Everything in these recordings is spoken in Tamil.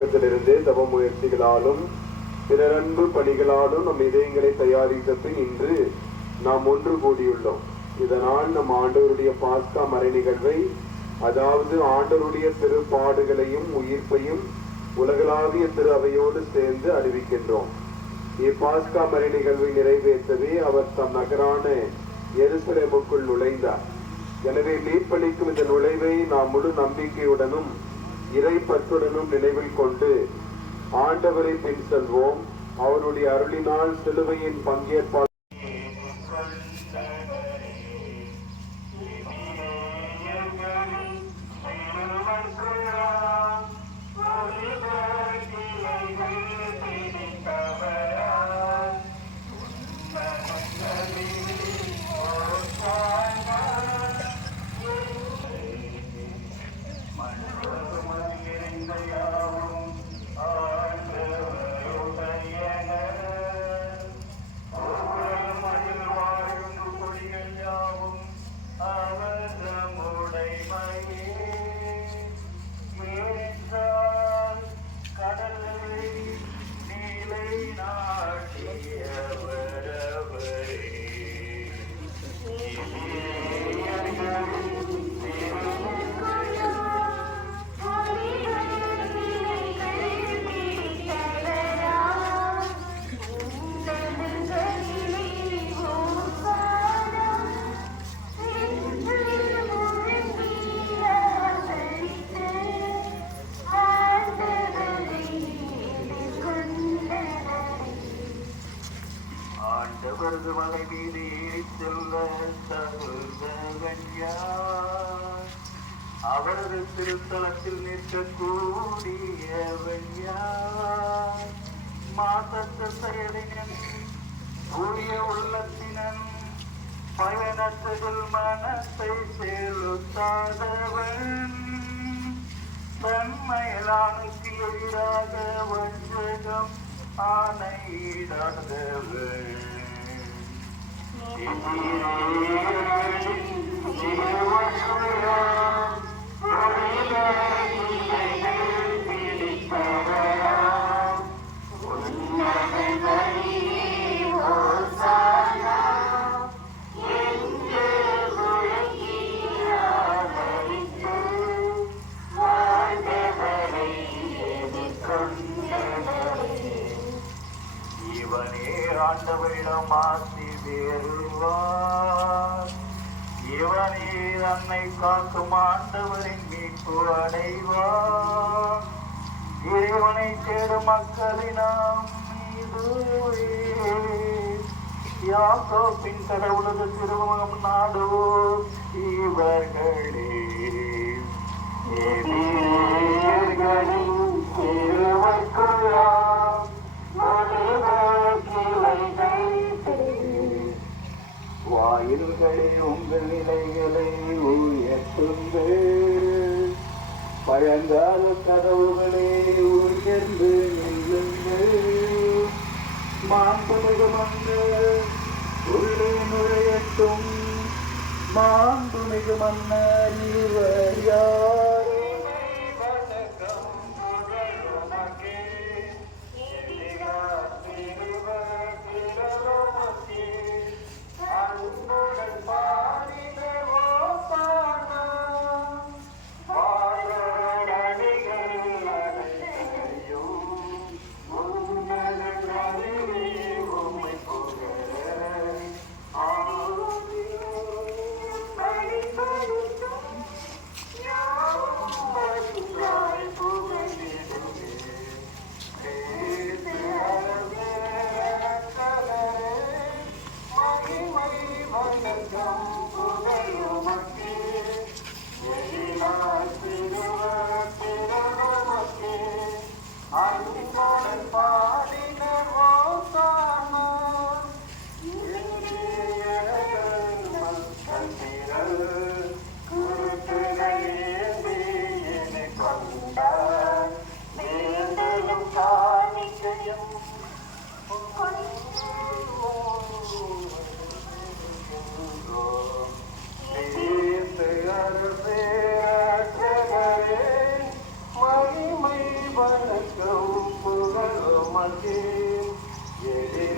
இருந்து தவ முயற்சிகளாலும் பிறரன்பு பணிகளாலும் நம் இதயங்களை தயாரித்த பின் இன்று நாம் ஒன்று கூடியுள்ளோம். இதனால் நம் ஆண்டவருடைய பாஸ்கா மறை நிகழ்வை அதாவது ஆண்டவருடைய திருப்பாடுகளையும் உயிர்ப்பையும் உலகளாவிய திரு அவையோடு சேர்ந்து அறிவிக்கின்றோம். இப்பாஸ்கா மறை நிகழ்வை நிறைவேற்றவே அவர் தம் நகரான எருசலேமுக்குள் நுழைந்தார். எனவே மீட்பளிக்கும் இந்த நுழைவை நாம் முழு நம்பிக்கையுடனும் இறை பற்றுடனும் நினைவில் கொண்டு ஆண்டவரை பின் செல்வோம். அவருடைய அருளினால் சிலுவையின் பங்கேற்பாளர் அவரது மலை மீது செல்ல தகுந்தவன் அவரது திருத்தலத்தில் நிற்கக்கூடியவன் யார்? மாசற்ற செயலினன் கூடிய உள்ளத்தினன் பயணத்துகள் மனத்தை செலுத்தாதவன் தன்மையலானுக்கு எதிராக வஞ்சகம் ஆணையிடாதவன் இவனே வேறுவார் இவனே தன்னை காக்கும் ஆண்டவரின் மீட்பு அடைவார். இறைவனை தேடும் மக்களினாம் இதுவே. யாக்கோப்பின் கடவுளது திருமுகம் நாடோ இவர்களே. எதிரிகளின் திருவருளாம் வாயில்களே உங்கள் நிலைகளை உயர்த்துங்கள் பழங்கால கதவுகளே உயர்ந்து நில்லுங்கள் மாண்புமிகு மன்னர் உள்ளே நுழையட்டும். மாண்புமிகு மன்னர் இவர் யார்?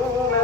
ربهما